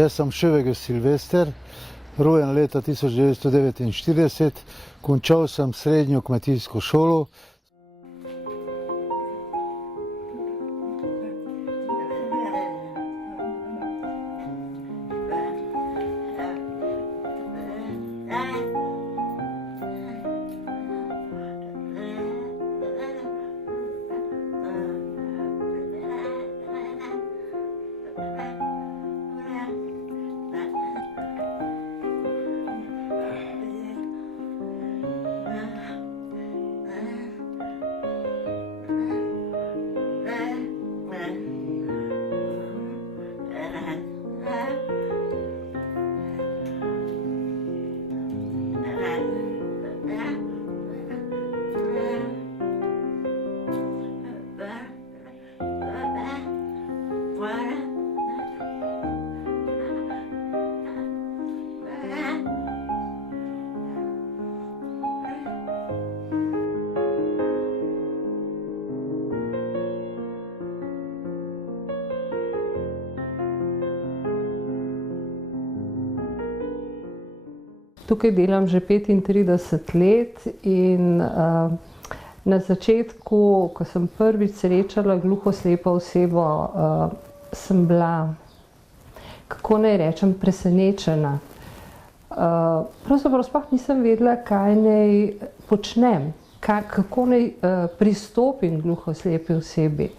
Jaz sem Ševega Silvester, rojen leta 1949, končal sem srednjo kmetijsko šolo. Tukaj delam že 35 let in na začetku, ko sem prvič srečala gluhoslepo osebo, sem bila, kako naj rečem, presenečena. Pravzaprav sploh nisem vedela, kaj naj počnem, kako naj pristopim k gluhoslepi osebi,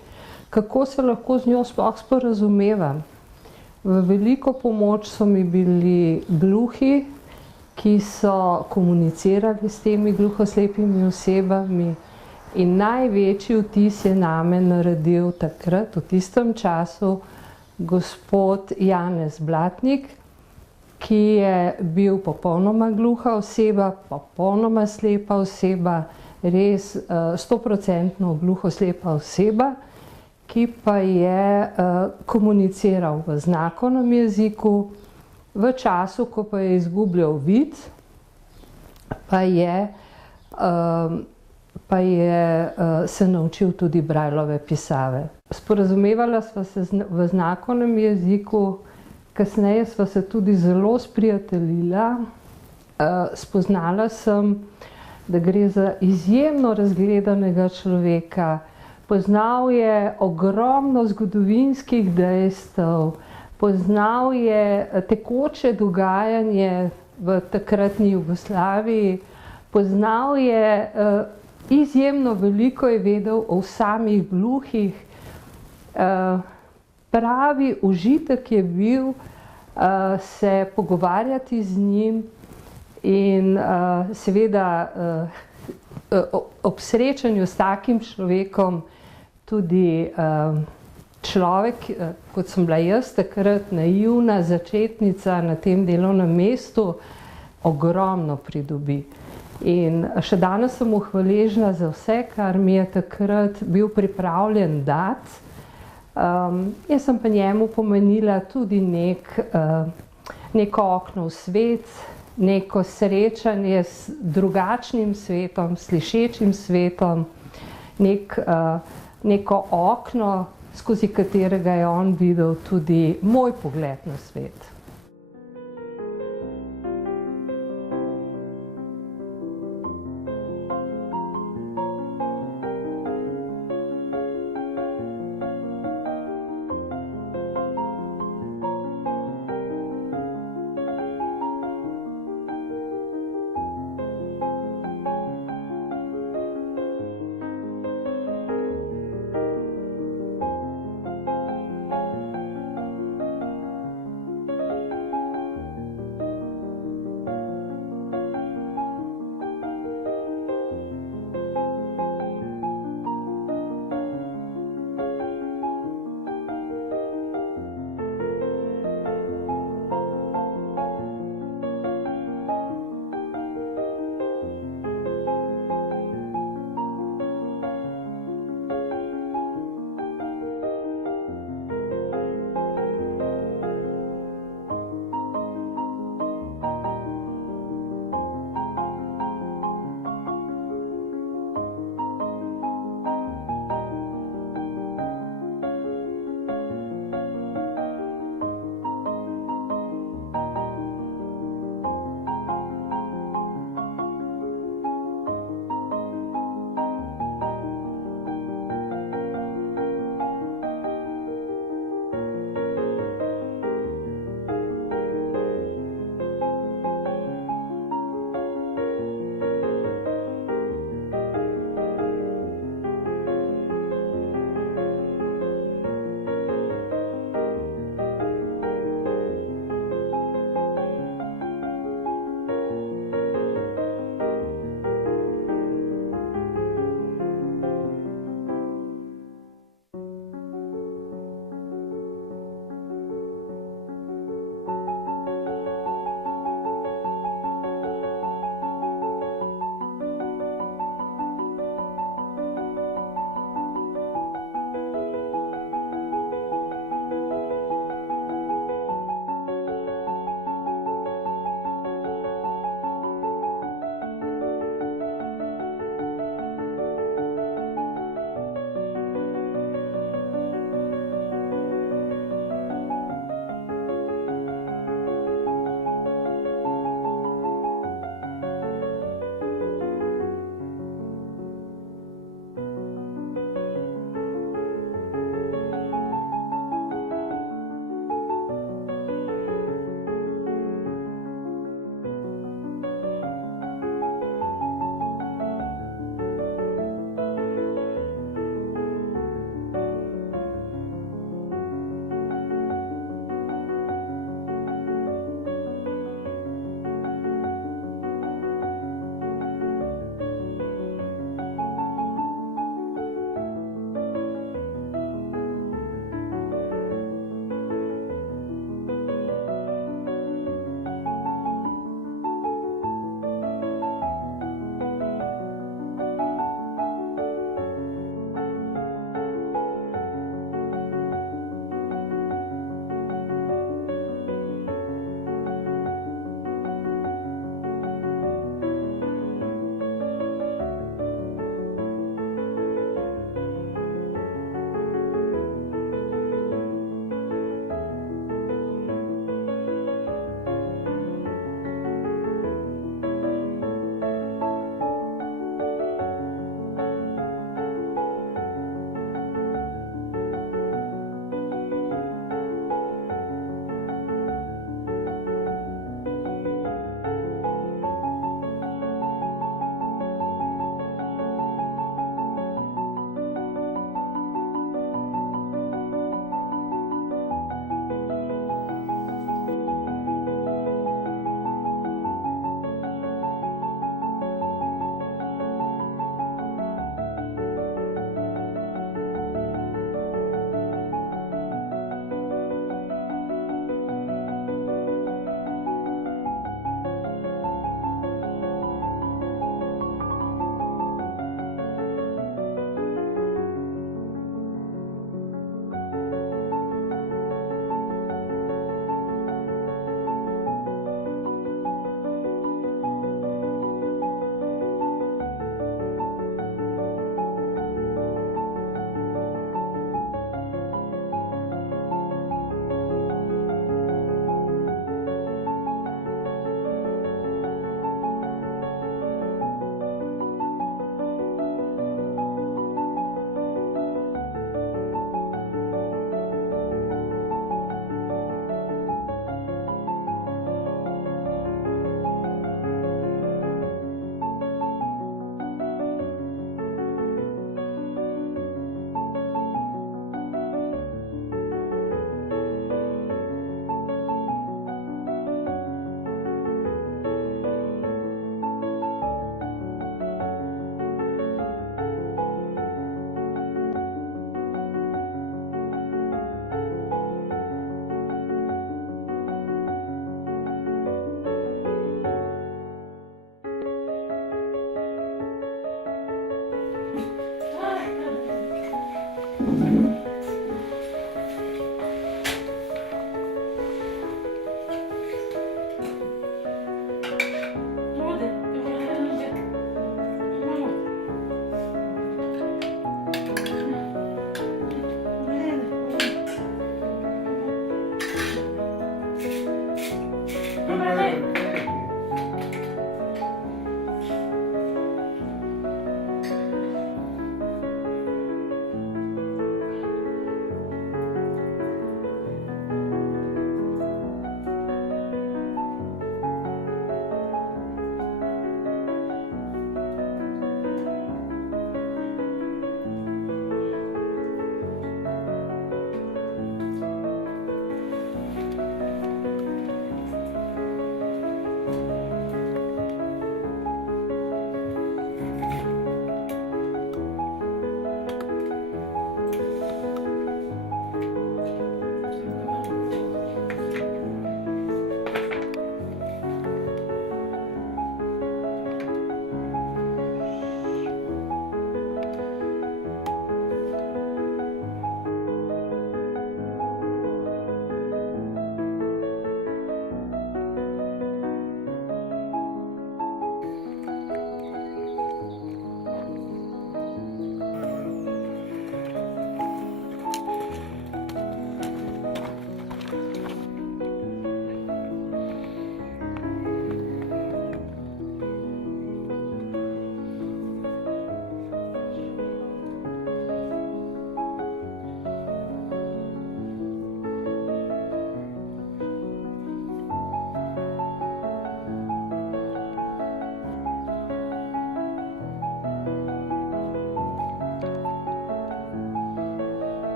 kako se lahko z njo sploh sporazumevam. V veliko pomoč so mi bili gluhi, ki so komunicirali s temi gluhoslepimi osebami, in največji vtis je name naredil takrat, v tistem času, gospod Janez Blatnik, ki je bil popolnoma gluha oseba, popolnoma slepa oseba, res 100% gluhoslepa oseba, ki pa je komuniciral v znakovnem jeziku. V času, ko pa je izgubljal vid, pa je se naučil tudi Braillove pisave. Sporazumevala sva se v znakovnem jeziku, kasneje sva se tudi zelo sprijateljila. Spoznala sem, da gre za izjemno razgledanega človeka, Poznal je ogromno zgodovinskih dejstev, poznal je tekoče dogajanje v takratni Jugoslaviji, poznal je izjemno veliko je vedel o samih gluhih. Pravi užitek je bil se pogovarjati z njim in seveda ob srečanju s takim človekom tudi človek, kot sem bila jaz takrat, naivna začetnica na tem delovnem mestu, ogromno pridobi. In še danes sem mu hvaležna za vse, kar mi je takrat bil pripravljen dati. Jaz sem pa njemu pomenila tudi neko okno v svet, neko srečanje s drugačnim svetom, slišečim svetom, neko okno, skozi katerega je on videl tudi moj pogled na svet.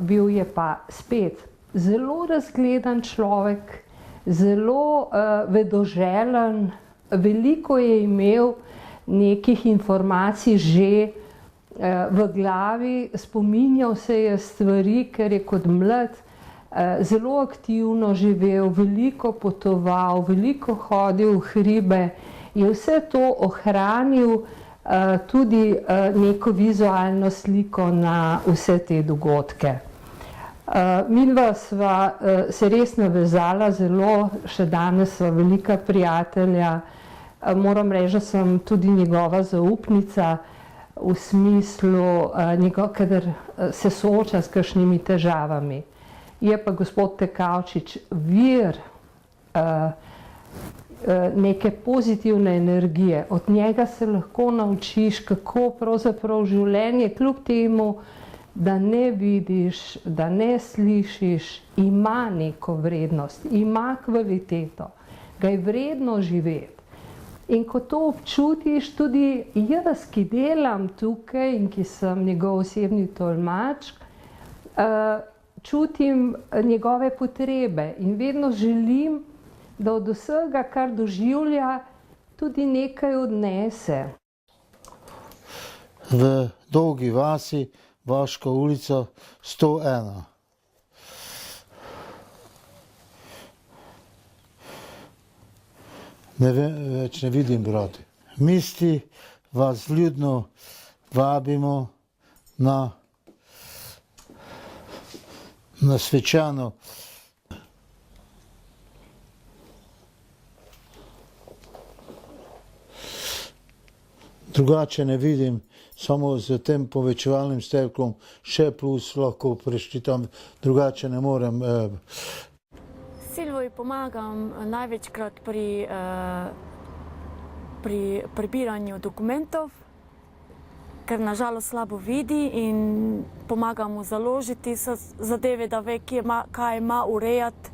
Bil je pa spet zelo razgledan človek, zelo vedoželjen, veliko je imel nekih informacij že v glavi, spominjal se je stvari, ker je kot mlad zelo aktivno živel, veliko potoval, veliko hodil v hribe, je vse to ohranil tudi neko vizualno sliko na vse te dogodke. Midva sva se res navezala zelo, še danes sva velika prijatelja. Moram reči, da sem tudi njegova zaupnica v smislu, kadar se sooča s kakšnimi težavami. Je pa gospod Tekavčič vir neke pozitivne energije. Od njega se lahko naučiš, kako pravzaprav življenje, kljub temu, da ne vidiš, da ne slišiš, ima neko vrednost, ima kvaliteto, ga je vredno živeti. In ko to občutiš, tudi jaz, ki delam tukaj in ki sem njegov osebni tolmač, čutim njegove potrebe in vedno želim, da od vsega, kar doživlja, tudi nekaj odnese. V Dolgi vasi, Vaška ulica 101. Več ne vidim, brati. Misli vas vljudno vabimo na svečano drugače ne vidim, samo z tem povečevalnim stevkom še plus lahko preštitam, drugače ne morem. Silvoji pomagam največkrat pri prebiranju dokumentov, ker nažalost slabo vidi, in pomagam mu založiti zadeve, da ve, kaj ima urejati,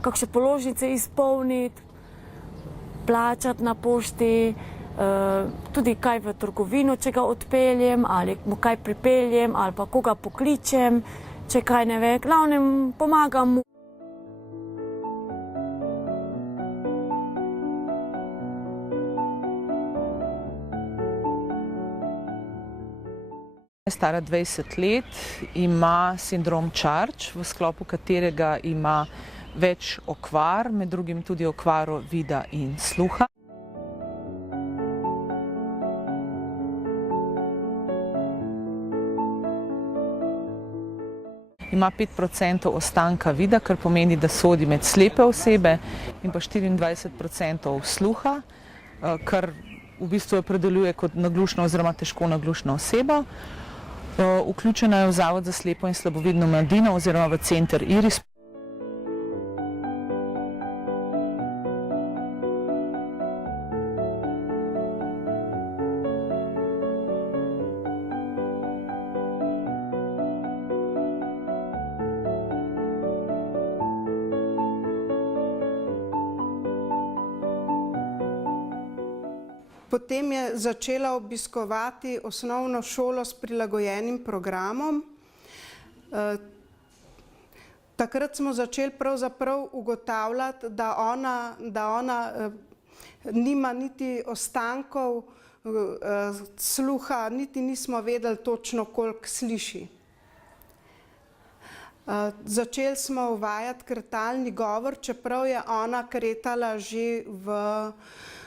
kakšne položnice izpolniti, plačati na pošti, tudi kaj v trgovino, če ga odpeljem, ali mu kaj pripeljem, ali pa koga pokličem, če kaj ne ve. Glavnem pomagam mu. Stara 20 let, ima sindrom Čarč, v sklopu katerega ima več okvar, med drugim tudi okvaro vida in sluha. Ima 5% ostanka vida, kar pomeni, da sodi med slepe osebe, in pa 24% sluha, kar v bistvu opredeljuje kot naglušno oziroma težko naglušno osebo. Vključena je v Zavod za slepo in slabovidno mladino oziroma v center Iris. Potem je začela obiskovati osnovno šolo s prilagojenim programom. Takrat smo začeli pravzaprav ugotavljati, da ona nima niti ostankov sluha, niti nismo vedeli točno, koliko sliši. Začeli smo uvajati kretalni govor, čeprav je ona kretala že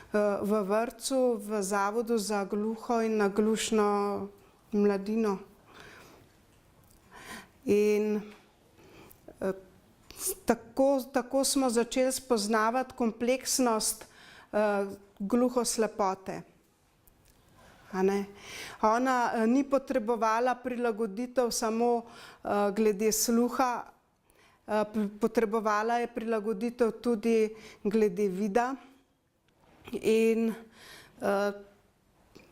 v vrtcu, v Zavodu za gluho in naglušno mladino. In tako smo začeli spoznavati kompleksnost gluhoslepote. Ona ni potrebovala prilagoditev samo glede sluha, potrebovala je prilagoditev tudi glede vida. In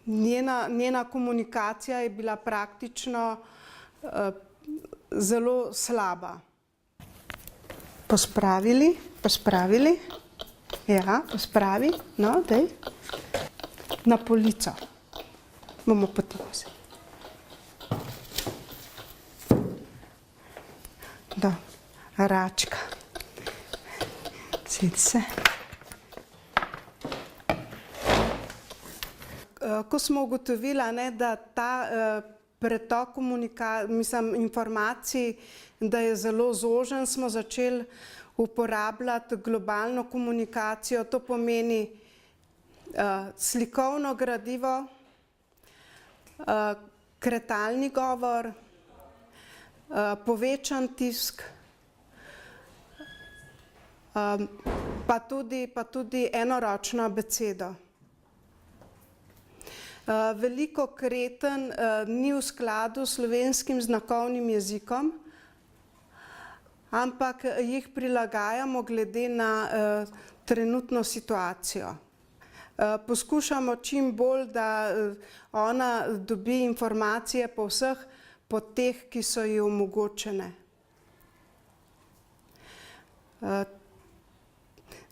njena komunikacija je bila praktično zelo slaba. Pospravili, ja, pospravi, no, daj, na polico. Bomo potem vzeli. Račka. Sedi se. Ko smo ugotovili, da ta pretok informacij, da je zelo zožen, smo začeli uporabljati globalno komunikacijo. To pomeni slikovno gradivo, kretalni govor, povečan tisk, pa tudi enoročno abecedo. Veliko kreten ni v skladu s slovenskim znakovnim jezikom, ampak jih prilagajamo glede na trenutno situacijo. Poskušamo čim bolj, da ona dobi informacije po vseh poteh, ki so ji omogočene.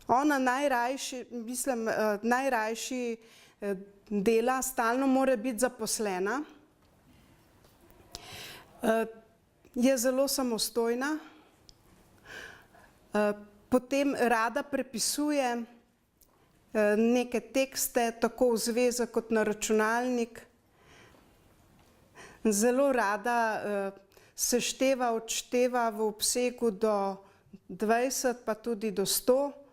Ona najrajši dela, stalno mora biti zaposlena, je zelo samostojna, potem rada prepisuje neke tekste, tako v zvezek kot na računalnik. Zelo rada sešteva, odšteva v obsegu do 20, pa tudi do 100.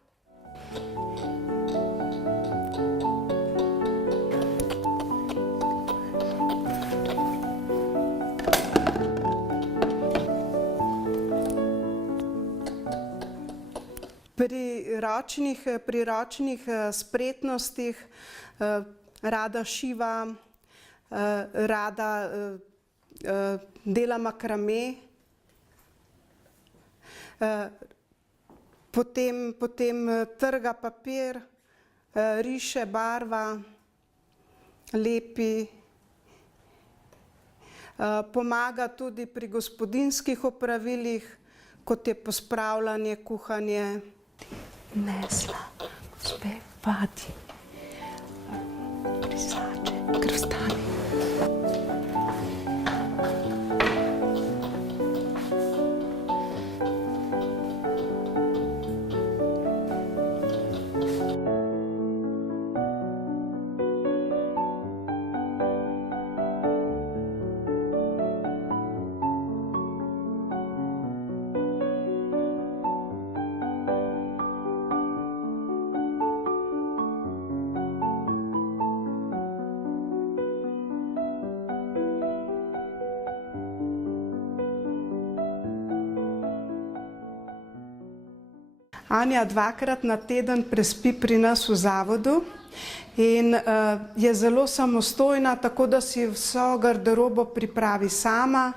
Pri ročnih spretnostih rada šiva, rada dela makrame, potem trga papir, riše, barva, lepi, pomaga tudi pri gospodinjskih opravilih, kot je pospravljanje, kuhanje. Nesla, gospe, vadi, brisače, kar vstani. Anja 2-krat na teden prespi pri nas v zavodu in je zelo samostojna, tako da si vso garderobo pripravi sama,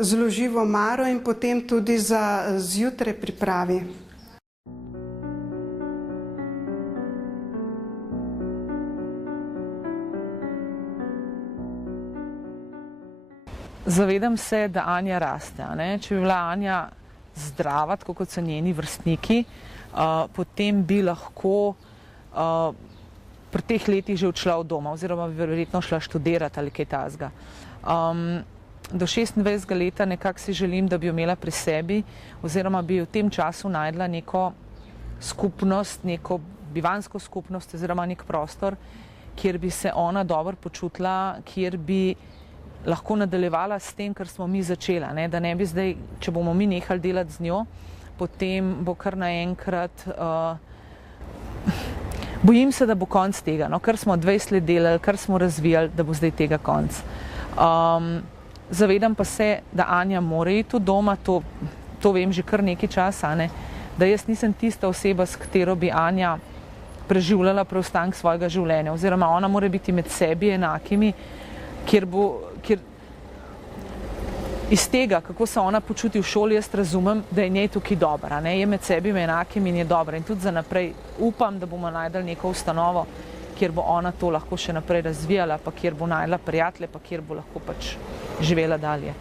zloži v omaro in potem tudi za zjutraj pripravi. Zavedam se, da Anja raste. Če bi bila Anja zdrava, tako kot so njeni vrstniki, potem bi lahko pri teh letih že odšla od doma oziroma bi verjetno šla študirati ali kaj takega. Do 26. leta nekako si želim, da bi jo imela pri sebi oziroma bi v tem času najdla neko skupnost, neko bivanjsko skupnost oziroma nek prostor, kjer bi se ona dobro počutila, kjer bi lahko nadaljevala s tem, kar smo mi začela, da ne bi zdaj, če bomo mi nehali delati z njo, potem bo kar naenkrat, bojim se, da bo konc tega, kar smo 20 let delali, kar smo razvijali, da bo zdaj tega konc. Zavedam pa se, da Anja mora iti od doma, to vem že kar nekaj časa, da jaz nisem tista oseba, s katero bi Anja preživljala preostanek svojega življenja, oziroma ona mora biti med sebi enakimi, kjer iz tega, kako se ona počuti v šoli, jaz razumem, da je njej tukaj dobra, je med sebi enakimi in je dobra. In tudi za naprej upam, da bomo najdli neko ustanovo, kjer bo ona to lahko še naprej razvijala, pa kjer bo najdla prijatelje, pa kjer bo lahko pač živela dalje.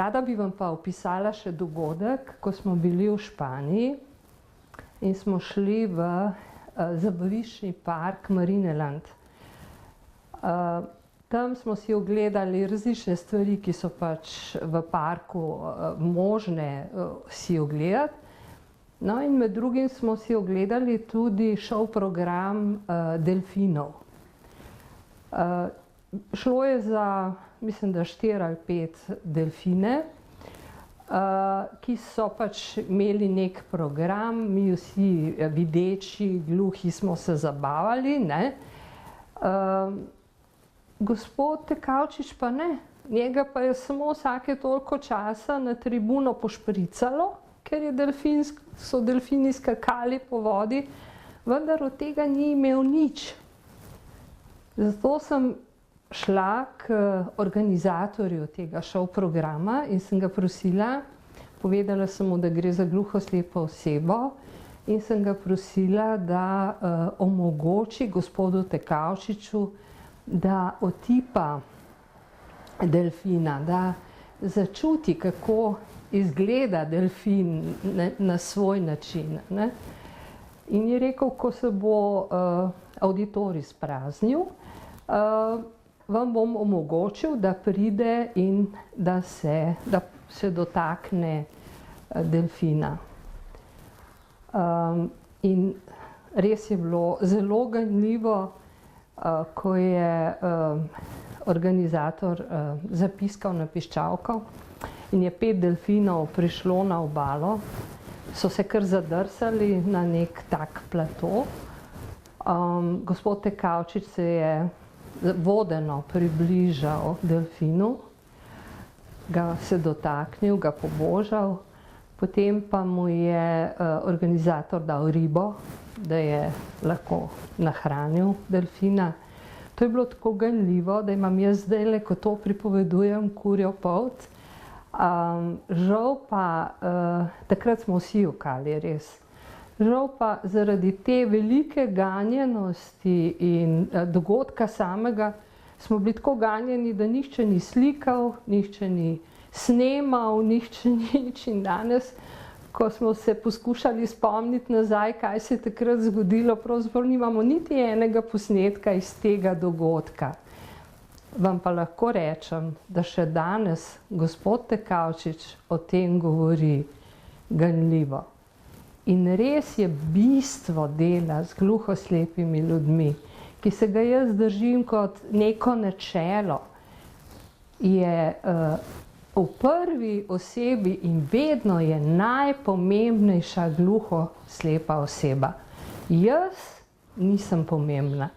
Rada bi vam pa opisala še dogodek, ko smo bili v Španiji in smo šli v zabaviščni park Marineland. Tam smo si ogledali različne stvari, ki so pač v parku možne si ogledati. No in med drugim smo si ogledali tudi šov program delfinov. Šlo je za, mislim, da 4 ali 5 delfine, ki so pač imeli nek program, mi vsi videči, gluhi smo se zabavali, ne. Gospod Tekavčič pa ne, njega pa je samo vsake toliko časa na tribuno pošpricalo, ker so delfini skakali po vodi, vendar od tega ni imel nič. Zato sem šla k organizatorju tega šov programa in sem ga prosila, povedala sem mu, da gre za gluhoslepo osebo in sem ga prosila, da omogoči gospodu Tekavčiču, da otipa delfina, da začuti, kako izgleda delfin na svoj način, ne. In je rekel, ko se bo avditorij spraznil, vam bom omogočil, da pride in da se dotakne delfina. In res je bilo zelo ganljivo, ko je organizator zapiskal na piščalko in je 5 delfinov prišlo na obalo, so se kar zadrsali na nek tak plato. Gospod Tekavčič se je vodeno približal delfinu, ga se dotaknil, ga pobožal, potem pa mu je organizator dal ribo, da je lahko nahranil delfina. To je bilo tako ganljivo, da imam jaz zdajle, ko to pripovedujem, kurjo polt. Žal pa, takrat smo vsi jokali, res. Žal pa zaradi te velike ganjenosti in dogodka samega smo bili tako ganjeni, da nihče ni slikal, nihče ni snemal, nihče nič. In danes, ko smo se poskušali spomniti nazaj, kaj se je takrat zgodilo, pravzaprav nimamo niti enega posnetka iz tega dogodka. Vam pa lahko rečem, da še danes gospod Tekavčič o tem govori ganljivo. In res je bistvo dela z gluhoslepimi ljudmi, ki se ga jaz držim kot neko načelo, je v prvi osebi in vedno je najpomembnejša gluhoslepa oseba. Jaz nisem pomembna.